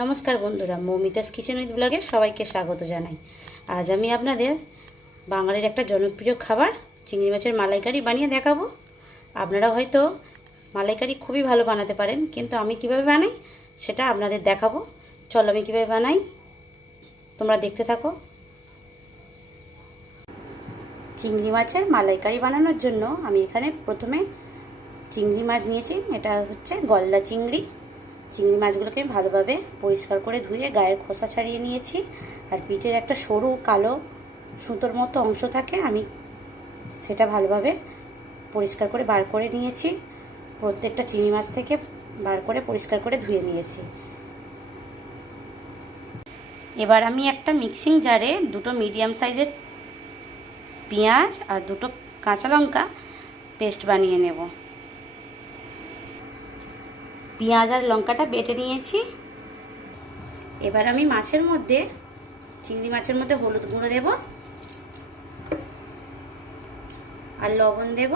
নমস্কার বন্ধুরা, Moumita's kitchen with ব্লগে সবাইকে স্বাগত জানাই। আজ আমি আপনাদের বাঙালির একটা জনপ্রিয় খাবার, চিংড়ি মাছের মালাইকারি বানিয়ে দেখাবো। আপনারা হয়তো মালাইকারি খুবই ভালো বানাতে পারেন, কিন্তু আমি কীভাবে বানাই সেটা আপনাদের দেখাবো। চলো আমি কীভাবে বানাই, তোমরা দেখতে থাকো। চিংড়ি মাছের মালাইকারি বানানোর জন্য আমি এখানে প্রথমে চিংড়ি মাছ নিয়েছি, এটা হচ্ছে গলদা চিংড়ি। চিংড়ি মাছগুলোকে আমি ভালোভাবে পরিষ্কার করে ধুয়ে গায়ের খোসা ছাড়িয়ে নিয়েছি। আর পিঠের একটা সরু কালো সুতোর মতো অংশ থাকে, আমি সেটা ভালোভাবে পরিষ্কার করে বার করে নিয়েছি। প্রত্যেকটা চিংড়ি মাছ থেকে বার করে পরিষ্কার করে ধুয়ে নিয়েছি। এবার আমি একটা মিক্সিং জারে দুটো মিডিয়াম সাইজের পেঁয়াজ আর দুটো কাঁচা লঙ্কা পেস্ট বানিয়ে নেব। পেঁয়াজ আর লঙ্কাটা বেটে নিয়েছি। এবার আমি মাছের মধ্যে, চিংড়ি মাছের মধ্যে হলুদ গুঁড়ো দেব। আর লবণ দেব।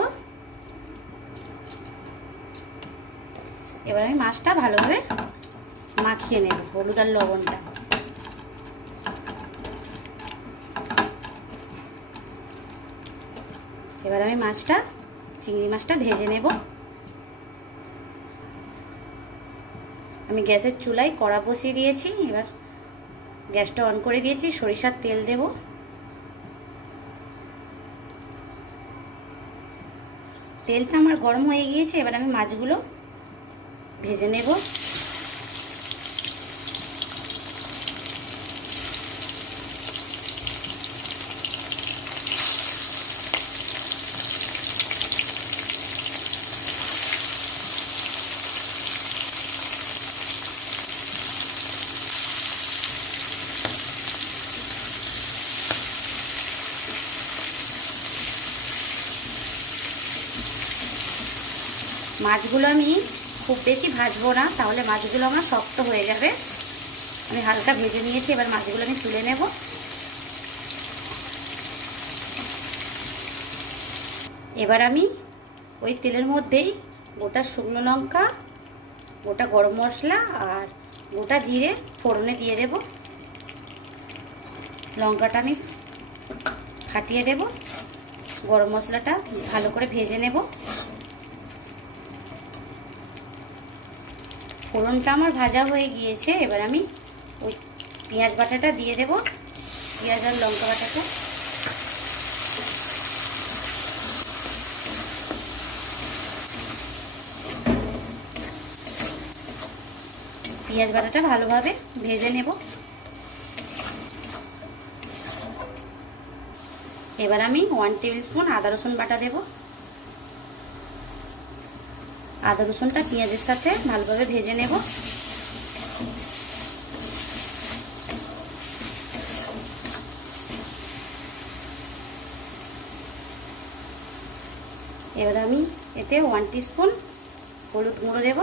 এবার আমি মাছটা ভালোভাবে মাখিয়ে নেব, হলুদ আর লবণটা। এবার আমি মাছটা, চিংড়ি মাছটা ভেজে নেব। আমি গ্যাসের চুলায় কড়া বসিয়ে দিয়েছি, এবার গ্যাসটা অন করে দিয়েছি, সরিষার তেল দেব। তেলটা আমার গরম হয়ে গিয়েছে, এবার আমি মাছগুলো ভেজে নেব। মাছগুলো আমি খুব বেশি ভাজবো না, তাহলে মাছগুলো আমার শক্ত হয়ে যাবে। আমি হালকা ভেজে নিয়েছি, এবার মাছগুলো আমি তুলে নেব। এবার আমি ওই তেলের মধ্যেই গোটা শুকনো লঙ্কা, গোটা গরম মশলা আর গোটা জিরে ফোড়নে দিয়ে দেব। লঙ্কাটা আমি ফাটিয়ে দেব। গরম মশলাটা ভালো করে ভেজে নেব। ফোড়নটা আমার ভাজা হয়ে গিয়েছে, এবার আমি ওই পেঁয়াজ বাটাটা দিয়ে দেব, পেঁয়াজ আর লঙ্কা বাটাটা। পেঁয়াজ বাটাটা ভালোভাবে ভেজে নেব। এবার আমি ওয়ান টেবিল স্পুন আদা রসুন বাটা দেবো। আদা রসুনটা পেঁয়াজের সাথে ভালোভাবে ভেজে নেব। এবার আমি এতে ওয়ান স্পুন হলুদ গুঁড়ো দেব।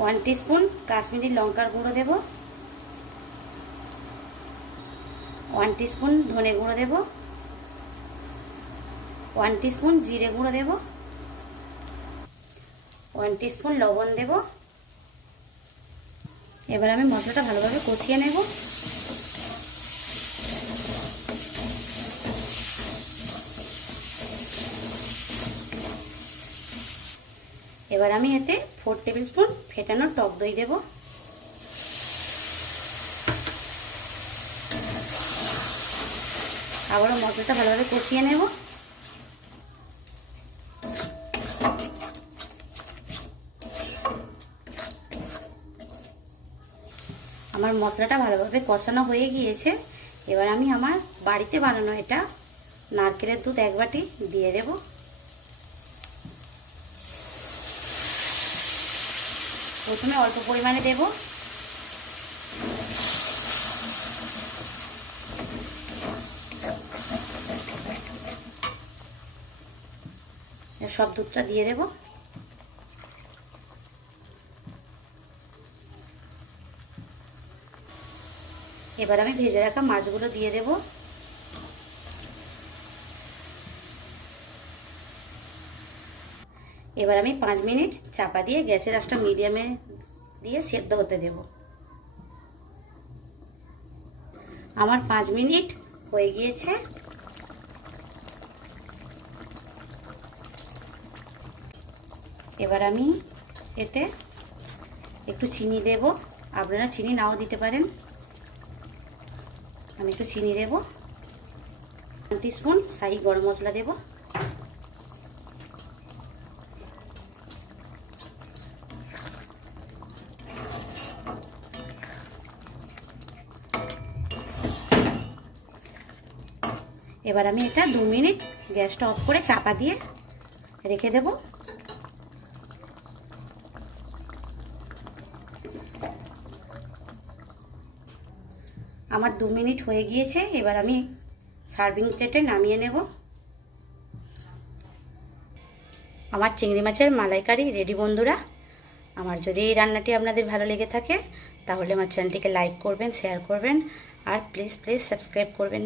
ওয়ান স্পুন কাশ্মীরি লঙ্কার গুঁড়ো দেব। ওয়ান স্পুন ধনে গুঁড়ো দেবো। ওয়ান স্পুন জিরে গুঁড়ো দেব। ওয়ান স্পুন লবণ দেব। এবার আমি মশলাটা ভালোভাবে কষিয়ে নেব। এবার আমি এতে ফোর টেবিল স্পুন ফেটানো টক দই দেব। আবারও মশলাটা ভালোভাবে কষিয়ে নেব। আমার মশলাটা ভালোভাবে কষানো হয়ে গিয়েছে। এবার আমি আমার বাড়িতে বানানো এটা নারকেলের দুধ এক বাটি দিয়ে দেব। প্রথমে অল্প পরিমাণে দেব। সব দুধটা দিয়ে দেবো। এবার আমি ভেজে রাখা মাছগুলো দিয়ে দেব। এবার আমি পাঁচ মিনিট চাপা দিয়ে গ্যাসের আঁচটা মিডিয়ামে দিয়ে সেদ্ধ হতে দেব। আমার পাঁচ মিনিট হয়ে গিয়েছে। এবার আমি এতে একটু চিনি দেব। আপনারা চিনি নাও দিতে পারেন। আমি একটু চিনি দেব। ওয়ান টিস্পুন শাহি গরম মশলা দেব। এবার আমি এটা দু মিনিট গ্যাসটা অফ করে চাপা দিয়ে রেখে দেবো। আমার দু মিনিট হয়ে গিয়েছে, এবার আমি সার্ভিং প্লেটে নামিয়ে নেব। আমার চিংড়ি মাছের মালাইকারি, রেডি বন্ধুরা। আমার যদি এই রান্নাটি আপনাদের ভালো লেগে থাকে, তাহলে আমার চ্যানেলটিকে লাইক করবেন, শেয়ার করবেন, আর প্লিজ প্লিজ সাবস্ক্রাইব করবেন।